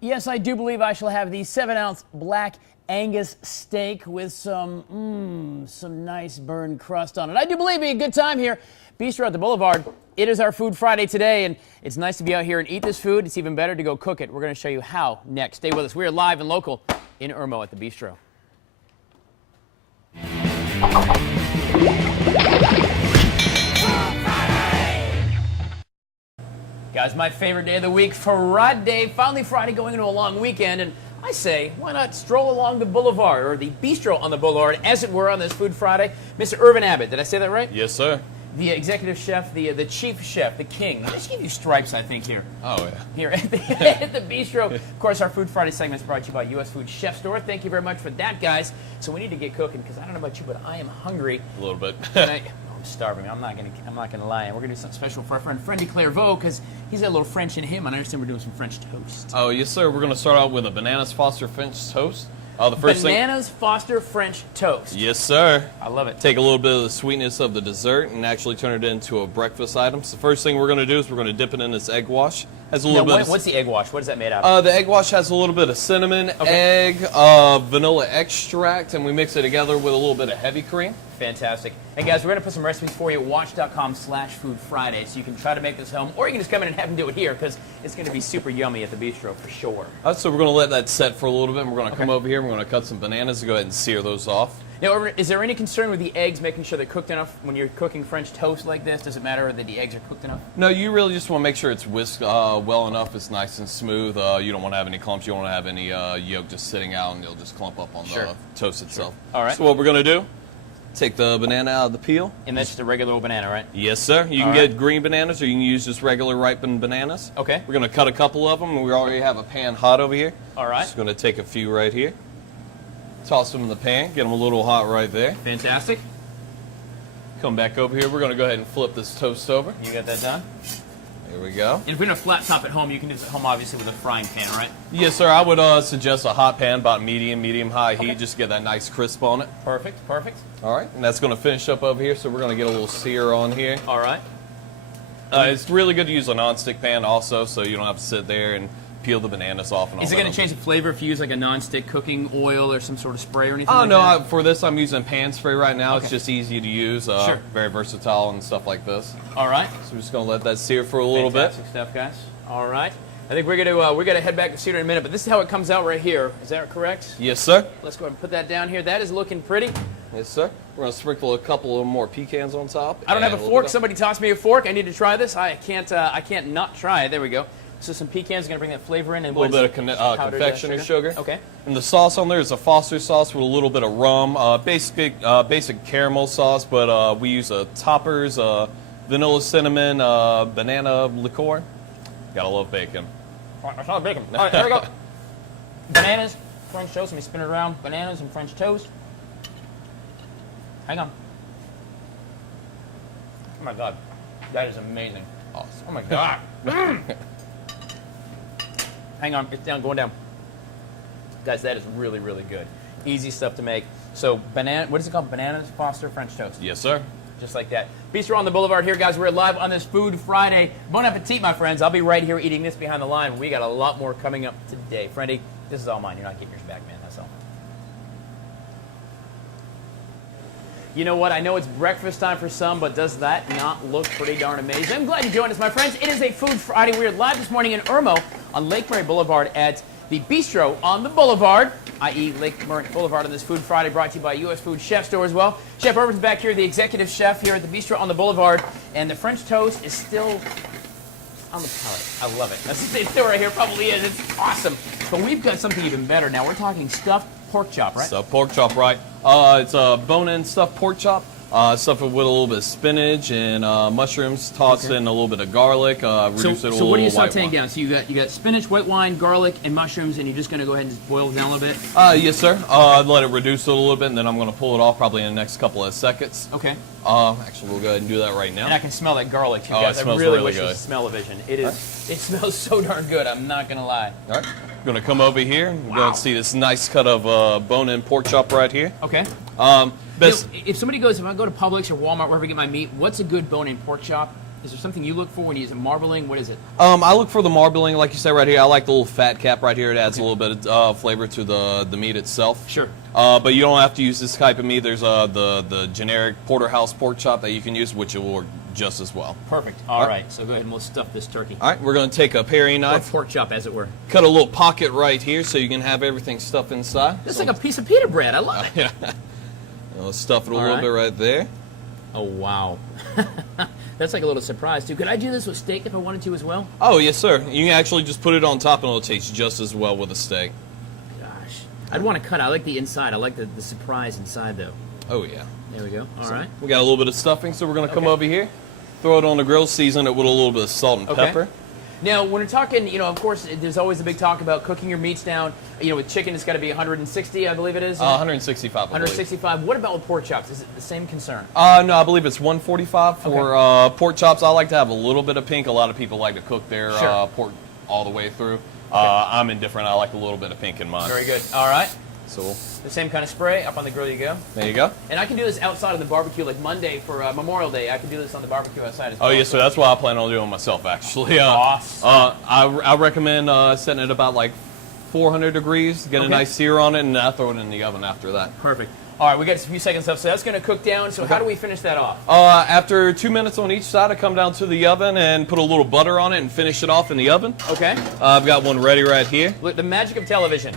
Yes, I do believe I shall have the 7-ounce black Angus steak with some nice burned crust on it. I do believe it'll be a good time here. Bistro at the Boulevard. It is our Food Friday today, and it's nice to be out here and eat this food. It's even better to go cook it. We're going to show you how next. Stay with us. We are live and local in Irmo at the Bistro. Guys, my favorite day of the week, Friday. Finally Friday, going into a long weekend, and I say, why not stroll along the Boulevard, or the Bistro on the Boulevard, as it were, on this Food Friday. Mr. Irvin Abbott, did I say that right? Yes, sir. The executive chef, the chief chef, the king. They just give you stripes, I think, here. Oh, yeah. Here at the Bistro. Of course, our Food Friday segment is brought to you by U.S. Food Chef Store. Thank you very much for that, guys. So we need to get cooking, because I don't know about you, but I am hungry. A little bit. I'm starving. I'm not gonna lie. We're gonna do something special for our friend Freddie Clairvaux, because he's got a little French in him, and I understand we're doing some French toast. Oh, yes, sir. We're going to start out with a Bananas Foster French toast. The first Bananas Foster French toast. Yes, sir. I love it. Take a little bit of the sweetness of the dessert and actually turn it into a breakfast item. So the first thing we're going to do is we're going to dip it in this egg wash. Has a little bit. What's the egg wash? What is that made out of? The egg wash has a little bit of cinnamon, egg, vanilla extract, and we mix it together with a little bit of heavy cream. Fantastic. And guys, we're going to put some recipes for you at WACH.com/foodfriday, so you can try to make this home, or you can just come in and have them do it here, because it's going to be super yummy at the Bistro for sure. So we're going to let that set for a little bit, and we're going to come over here and we're going to cut some bananas and go ahead and sear those off. Now, is there any concern with the eggs, making sure they're cooked enough when you're cooking French toast like this? Does it matter that the eggs are cooked enough? No, you really just want to make sure it's whisked well enough. It's nice and smooth. You don't want to have any clumps. You don't want to have any yolk just sitting out, and it'll just clump up on the toast itself. All right. So what we're going to do, take the banana out of the peel. And that's just a regular old banana, right? Yes, sir. You can get green bananas, or you can use just regular ripened bananas. Okay. We're going to cut a couple of them, and we already have a pan hot over here. All right. Just going to take a few right here. Toss them in the pan, get them a little hot right there. Fantastic. Come back over here. We're going to go ahead and flip this toast over. You got that done? There we go. And if we're in a flat top at home, you can do this at home, obviously, with a frying pan, right? Yes, sir. I would suggest a hot pan, about medium-high heat, just to get that nice crisp on it. Perfect, perfect. All right, and that's going to finish up over here, so we're going to get a little sear on here. All right. It's really good to use a non-stick pan also, so you don't have to sit there and peel the bananas off and all that. Is it going to change the flavor if you use like a non-stick cooking oil or some sort of spray or anything like that? No, for this I'm using pan spray right now. Okay. It's just easy to use, very versatile and stuff like this. All right. So we're just going to let that sear for a little bit. Fantastic stuff, guys. All right. I think we're going to head back to Cedar in a minute, but this is how it comes out right here. Is that correct? Yes, sir. Let's go ahead and put that down here. That is looking pretty. Yes, sir. We're going to sprinkle a couple of more pecans on top. I don't have a fork. Somebody tossed me a fork. I need to try this. I can't not try it. There we go. So some pecans are going to bring that flavor in. And a little bit of confectioner sugar. Okay. And the sauce on there is a Foster sauce with a little bit of rum. Basic caramel sauce, but we use toppers, vanilla cinnamon, banana liqueur. Gotta love bacon. I saw bacon. All right, there we go. Bananas, French toast. Let me spin it around. Bananas and French toast. Hang on. Oh my God, that is amazing. Awesome. Oh my God. Hang on, it's going down. Guys, that is really, really good. Easy stuff to make. So, what is it called? Bananas, Foster, French toast. Yes, sir. Just like that. Bistro on the Boulevard here, guys. We're live on this Food Friday. Bon appetit, my friends. I'll be right here eating this behind the line. We got a lot more coming up today. Friendy, this is all mine. You're not getting yours back, man. That's all. You know what? I know it's breakfast time for some, but does that not look pretty darn amazing? I'm glad you joined us, my friends. It is a Food Friday. We're live this morning in Irmo on Lake Murray Boulevard at the Bistro on the Boulevard, i.e. Lake Murray Boulevard on this Food Friday, brought to you by U.S. Food Chef Store as well. Chef Irvin's back here, the executive chef here at the Bistro on the Boulevard, and the French toast is still on the palate. I love it. That's the still right here. Probably is. It's awesome. But we've got something even better now. We're talking stuffed pork chop, right? Stuffed pork chop, right. It's a bone-in stuffed pork chop. Stuff it with a little bit of spinach and mushrooms. Toss in a little bit of garlic. Reduce it a little. So what are you sauteing down? So you got spinach, white wine, garlic, and mushrooms, and you're just going to go ahead and just boil it down a little bit. Yes, sir. Let it reduce it a little bit, and then I'm going to pull it off probably in the next couple of seconds. Okay. Actually, we'll go ahead and do that right now. And I can smell that garlic. You guys, it smells I really really wish good. it smell-o-vision. It is. It smells so darn good. I'm not going to lie. All right. I'm going to come over here. We're going to see this nice cut of bone-in pork chop right here. Okay. Best. If I go to Publix or Walmart, wherever I get my meat, what's a good bone-in pork chop? Is there something you look for when you use marbling? What is it? I look for the marbling, like you said right here. I like the little fat cap right here. It adds a little bit of flavor to the meat itself. Sure. But you don't have to use this type of meat. There's the generic porterhouse pork chop that you can use, which will work just as well. Perfect. All right. So go ahead and we'll stuff this turkey. All right, we're going to take a paring Or knife, pork chop, as it were. cut a little pocket right here so you can have everything stuffed inside. This is like a piece of pita bread. I love it. Yeah. We'll stuff it a All little right. bit right there. Oh, wow. That's like a little surprise, too. Could I do this with steak if I wanted to as well? Oh, yes, sir. You can actually just put it on top and it'll taste just as well with a steak. Gosh. I'd want to cut. I like the inside. I like the surprise inside, though. Oh, yeah. There we go. All right. We got a little bit of stuffing, so we're going to come over here, throw it on the grill, season it with a little bit of salt and pepper. Now, when we're talking, of course, there's always a big talk about cooking your meats down. With chicken, it's got to be 160, I believe it is. 165, I believe. 165. What about with pork chops? Is it the same concern? No, I believe it's 145 for pork chops. I like to have a little bit of pink. A lot of people like to cook their pork all the way through. I'm indifferent. I like a little bit of pink in mine. Very good. All right. So The same kind of spray, up on the grill you go. there you go. And I can do this outside of the barbecue, like Monday for Memorial Day. I can do this on the barbecue outside as well. Oh, yes, sir. That's what I plan on doing myself, actually. Awesome. I recommend setting it about like 400 degrees, get a nice sear on it, and I throw it in the oven after that. Perfect. All right, we got a few seconds left, so that's going to cook down. So how do we finish that off? After 2 minutes on each side, I come down to the oven and put a little butter on it and finish it off in the oven. Okay. I've got one ready right here. Look, the magic of television.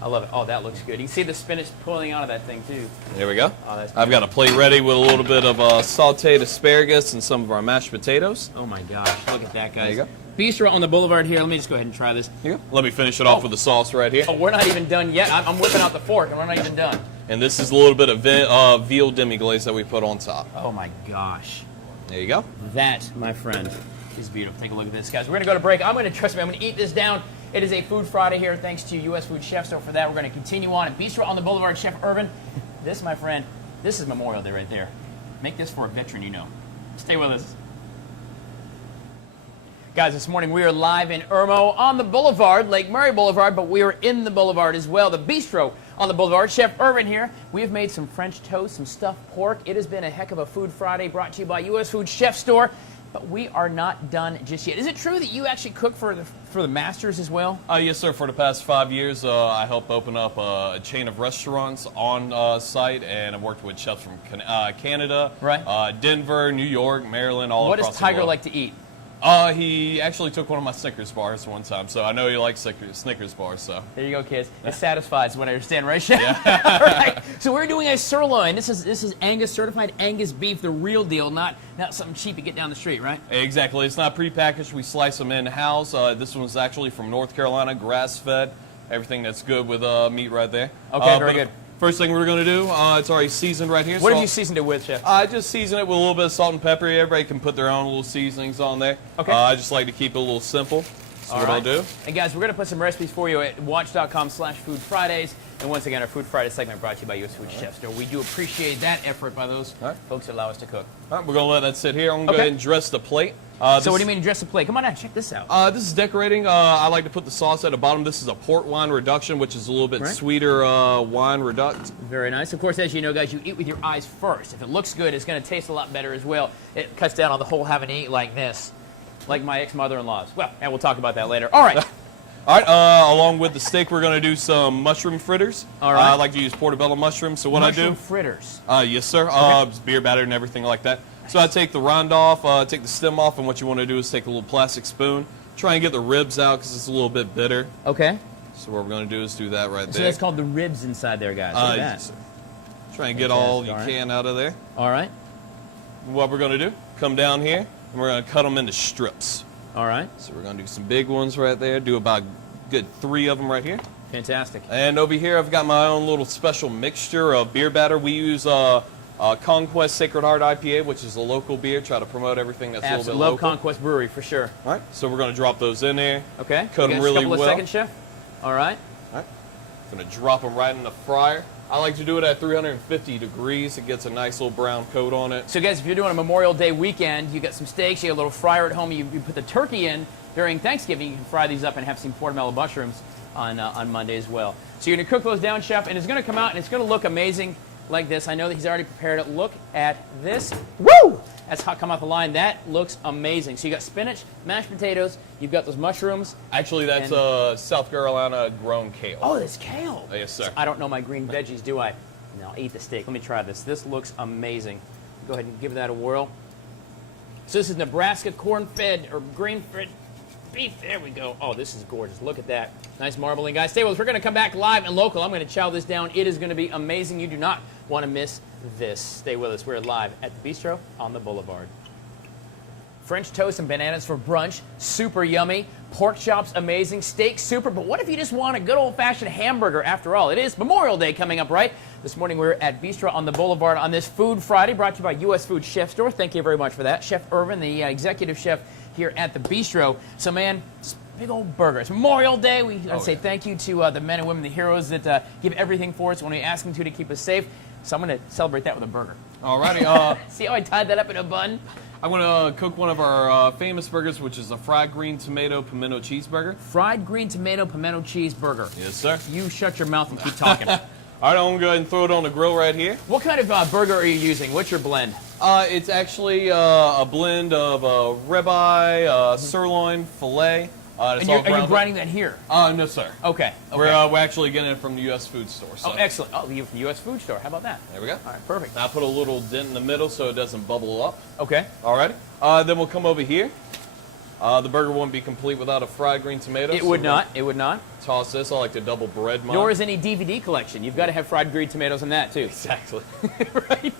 I love it. Oh, that looks good. You can see the spinach pulling out of that thing, too. There we go. Oh, that's I've got a plate ready with a little bit of sauteed asparagus and some of our mashed potatoes. Oh, my gosh. Look at that, guys. There you go. Bistro on the Boulevard here. Let me just go ahead and try this. Here you go. Let me finish it off with the sauce right here. Oh, we're not even done yet. I'm whipping out the fork, and we're not even done. And this is a little bit of veal demi-glaze that we put on top. Oh, my gosh. There you go. That, my friend, is beautiful. Take a look at this, guys. We're going to go to break. I'm going to eat this down. It is a Food Friday here, thanks to U.S. Food Chef. So for that, we're going to continue on at Bistro on the Boulevard. Chef Irvin, this, my friend, this is Memorial Day right there. Make this for a veteran, you know. Stay with us. Guys, this morning we are live in Irmo on the Boulevard, Lake Murray Boulevard, but we are in the Boulevard as well. The Bistro on the Boulevard. Chef Irvin here. We have made some French toast, some stuffed pork. It has been a heck of a Food Friday brought to you by U.S. Food Chef Store. But we are not done just yet. Is it true that you actually cook for the Masters as well? Yes, sir. For the past 5 years, I helped open up a chain of restaurants on site, and I've worked with chefs from Canada, Denver, New York, Maryland, all across the world. What does Tiger like to eat? He actually took one of my Snickers bars one time, so I know he likes Snickers bars. So there you go, kids. It satisfies what I understand, right, Chef? Yeah. All right. So we're doing a sirloin. This is Angus, certified Angus beef, the real deal, not something cheap you get down the street, right? Exactly. It's not prepackaged. We slice them in house. This one's actually from North Carolina, grass fed. Everything that's good with meat right there. Okay, very good. First thing we're going to do, it's already seasoned right here. What have you seasoned it with, Chef? I just season it with a little bit of salt and pepper. Everybody can put their own little seasonings on there. Okay. I just like to keep it a little simple. So what I'll do. And guys, we're going to put some recipes for you at watch.com/Food Fridays. And once again, our Food Friday segment brought to you by U.S. Food Chef Store. We do appreciate that effort by those folks that allow us to cook. All right, we're going to let that sit here. I'm going to go ahead and dress the plate. So what do you mean dress the plate? Come on down, check this out. This is decorating. I like to put the sauce at the bottom. This is a port wine reduction, which is a little bit sweeter wine reduct. Very nice. Of course, as you know, guys, you eat with your eyes first. If it looks good, it's going to taste a lot better as well. It cuts down on the whole having to eat like this, like my ex-mother-in-law's. Well, and we'll talk about that later. All right. All right, along with the steak, we're going to do some mushroom fritters. All right. I like to use portobello mushrooms. So what I do? Mushroom fritters. Yes, sir. It's beer battered and everything like that. So I take the rind off, take the stem off, and what you want to do is take a little plastic spoon, try and get the ribs out because it's a little bit bitter. Okay. So what we're going to do is do that right there. So that's called the ribs inside there, guys. Look at that. Yes, sir. Try and get all you can out of there. All right. What we're going to do, come down here, and we're going to cut them into strips. All right. So we're going to do some big ones right there, do about good 3 of them right here. Fantastic. And over here, I've got my own little special mixture of beer batter. We use Conquest Sacred Heart IPA, which is a local beer. Try to promote everything that's a little bit local. Love Conquest Brewery for sure. All right, so we're going to drop those in there. Okay. Cut them really well. A couple of seconds, Chef. All right. All right. Going to drop them right in the fryer. I like to do it at 350 degrees. It gets a nice little brown coat on it. So, guys, if you're doing a Memorial Day weekend, you got some steaks, you got a little fryer at home, you put the turkey in during Thanksgiving, you can fry these up and have some portobello mushrooms on Monday as well. So you're going to cook those down, Chef, and it's going to come out and it's going to look amazing like this. I know that he's already prepared it. Look at this. Woo! That's hot come off the line. That looks amazing. So you got spinach, mashed potatoes, you've got those mushrooms. Actually, that's South Carolina grown kale. Oh, it's kale. Yes, sir. I don't know my green veggies, do I? No, I'll eat the steak. Let me try this. This looks amazing. Go ahead and give that a whirl. So this is Nebraska corn-fed or grain-fed beef. There we go. Oh, this is gorgeous. Look at that. Nice marbling, guys. Stay with us. We're going to come back live and local. I'm going to chow this down. It is going to be amazing. You do not want to miss this. Stay with us. We're live at the Bistro on the Boulevard. French toast and bananas for brunch. Super yummy. Pork chops, amazing. Steak, super. But what if you just want a good old-fashioned hamburger after all? It is Memorial Day coming up, right? This morning we're at Bistro on the Boulevard on this Food Friday, brought to you by U.S. Food Chef Store. Thank you very much for that. Chef Irvin, the executive chef here at the Bistro. So, man, it's a big old burger. It's Memorial Day. We gotta say thank you to the men and women, the heroes that give everything for us when we ask them to keep us safe. So I'm going to celebrate that with a burger. Alrighty. See how I tied that up in a bun? I'm going to cook one of our famous burgers, which is a fried green tomato pimento cheeseburger. Fried green tomato pimento cheeseburger. Yes, sir. You shut your mouth and keep talking. All right, I'm going to go ahead and throw it on the grill right here. What kind of burger are you using? What's your blend? It's actually a blend of ribeye, sirloin, filet. Are you grinding that here? No, sir. Okay. We're actually getting it from the U.S. Food Store. So. Oh, excellent. Oh, the U.S. Food Store. How about that? There we go. All right, perfect. Now I put a little dent in the middle so it doesn't bubble up. Okay. All right. Then we'll come over here. The burger wouldn't be complete without a fried green tomato. It would not. It would not. Toss this. I like to double bread mine. Nor is any DVD collection. You've got to have fried green tomatoes in that, too. Exactly. Right?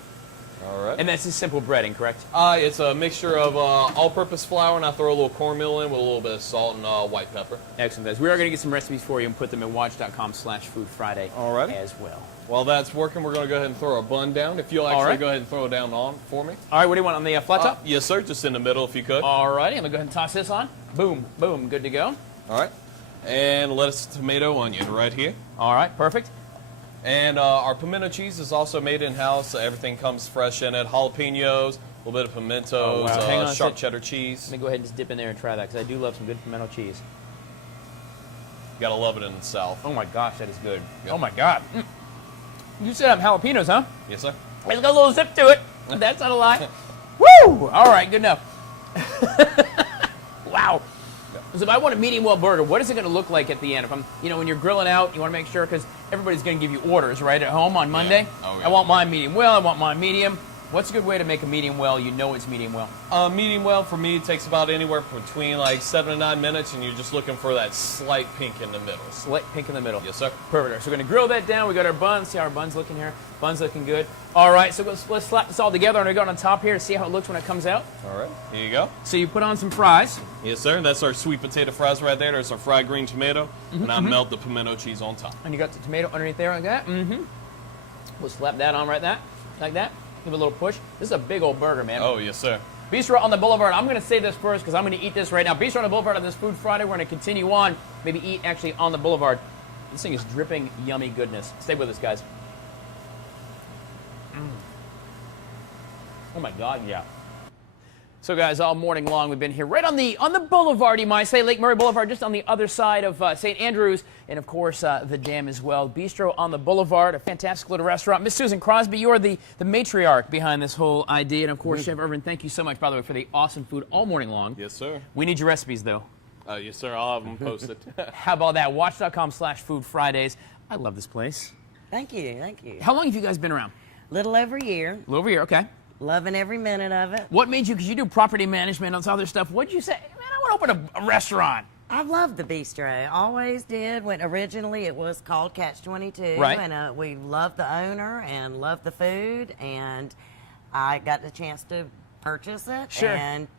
All right. And that's just simple breading, correct? It's a mixture of all-purpose flour, and I throw a little cornmeal in with a little bit of salt and white pepper. Excellent, guys. We are going to get some recipes for you and put them at watch.com/foodfriday Alrighty. as well. While that's working, we're going to go ahead and throw our bun down. If you'll actually go ahead and throw it down on for me. All right, what do you want on the flat top? Yes, sir. Just in the middle if you could. All righty, I'm going to go ahead and toss this on. Boom, boom, good to go. All right. And lettuce, tomato, onion right here. All right, perfect. And our pimento cheese is also made in-house. Everything comes fresh in it. Jalapenos, a little bit of pimentos, Hang on sharp cheddar cheese. Let me go ahead and just dip in there and try that because I do love some good pimento cheese. You gotta love it in the South. Oh my gosh, that is good. Yep. Oh my God. You said jalapenos, huh? Yes, sir. Let's got a little zip to it. That's not a lie. Woo! All right, good enough. Wow. So if I want a medium well burger, what is it going to look like at the end? If I'm, when you're grilling out, you want to make sure, because everybody's going to give you orders, right, at home on Monday. Yeah. Oh, yeah. I want mine medium well. I want mine medium. What's a good way to make a medium well? You know it's medium well. Medium well for me takes about anywhere between like 7 to 9 minutes, and you're just looking for that slight pink in the middle. Slight pink in the middle. Yes, sir. Perfect. So we're going to grill that down. We got our buns. See how our bun's looking here? Bun's looking good. All right, so let's slap this all together. I'm going to go on top here to see how it looks when it comes out. All right. Here you go. So you put on some fries. Yes, sir. That's our sweet potato fries right there. There's our fried green tomato, and I melt the pimento cheese on top. And you got the tomato underneath there like that. We'll slap that on like that. Give it a little push. This is a big old burger, man. Oh, yes, sir. Bistro on the Boulevard. I'm going to say this first because I'm going to eat this right now. Bistro on the Boulevard on this Food Friday. We're going to continue on. Maybe eat actually on the Boulevard. This thing is dripping yummy goodness. Stay with us, guys. Oh my God, yeah. So, guys, all morning long we've been here right on the Boulevard, you might say, Lake Murray Boulevard, just on the other side of St. Andrews, and of course the dam as well. Bistro on the Boulevard, a fantastic little restaurant. Miss Susan Crosby, you are the matriarch behind this whole idea, and of course, Chef Irvin, thank you so much, by the way, for the awesome food all morning long. Yes, sir. We need your recipes, though. Yes, sir. I'll have them posted. How about that? Watch.com/Food Fridays. I love this place. Thank you, thank you. How long have you guys been around? Little over a year. A little over a year, okay. Loving every minute of it. What made you, because you do property management and other stuff, what did you say, man, I want to open a restaurant? I love the bistro. Always did. When originally it was called Catch 22. Right. And we loved the owner and loved the food. And I got the chance to purchase it. Sure. And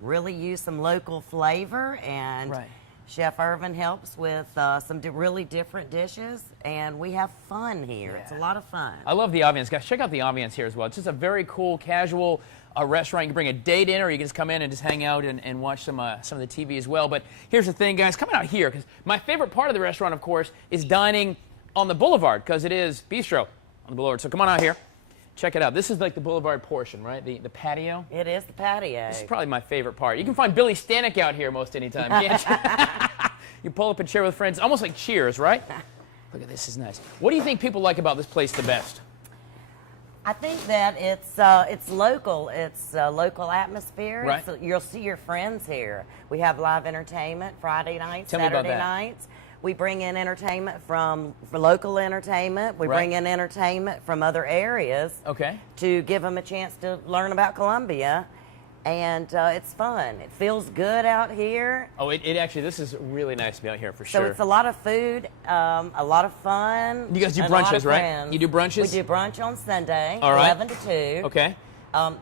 really use some local flavor. And Right. Chef Irvin helps with some really different dishes. And we have fun here. Yeah. It's a lot of fun. I love the ambiance. Guys, check out the ambiance here as well. It's just a very cool, casual restaurant. You can bring a date in, or you can just come in and just hang out and watch some of the TV as well. But here's the thing, guys. Coming out here, because my favorite part of the restaurant, of course, is dining on the Boulevard, because it is Bistro on the Boulevard. So come on out here. Check it out. This is like the Boulevard portion, right? The patio. It is the patio. This is probably my favorite part. You can find Billy Stanek out here most any time, can't you? You pull up and share with friends, almost like Cheers, right? Look at this, is nice. What do you think people like about this place the best? I think that it's local. It's a local atmosphere. Right. You'll see your friends here. We have live entertainment Friday nights, Tell me about Saturday that. nights. We bring in entertainment for local entertainment. We Right. bring in entertainment from other areas Okay. to give them a chance to learn about Columbia. And it's fun. It feels good out here. Oh, it actually, this is really nice to be out here for So sure. it's a lot of food, a lot of fun. You guys do and a lot brunches, of right? friends. You do brunches? We do brunch on Sunday, All right. 11 to 2. Okay.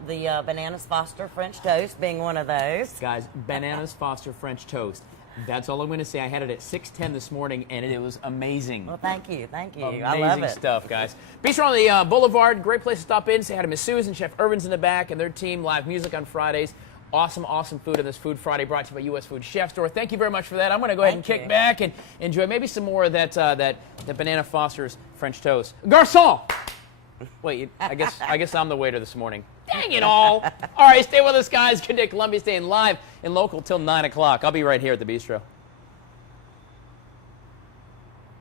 The Bananas Foster French toast being one of those. Guys, Bananas Foster French toast. That's all I'm going to say. I had it at 6:10 this morning, and it was amazing. Well, thank you. Thank you. Amazing I love it. stuff, guys. Bistro on the Boulevard. Great place to stop in. Say hi to Miss Susan, Chef Irvin's in the back, and their team. Live music on Fridays. Awesome, awesome food on this Food Friday brought to you by U.S. Food Chef Store. Thank you very much for that. I'm going to go ahead and Thank kick you. back and enjoy maybe some more of that Banana Foster's French toast. Garçon! Wait, I guess I'm the waiter this morning. Dang it all! All right, stay with us, guys. Good day, Columbia, staying live and local till 9 o'clock. I'll be right here at the Bistro.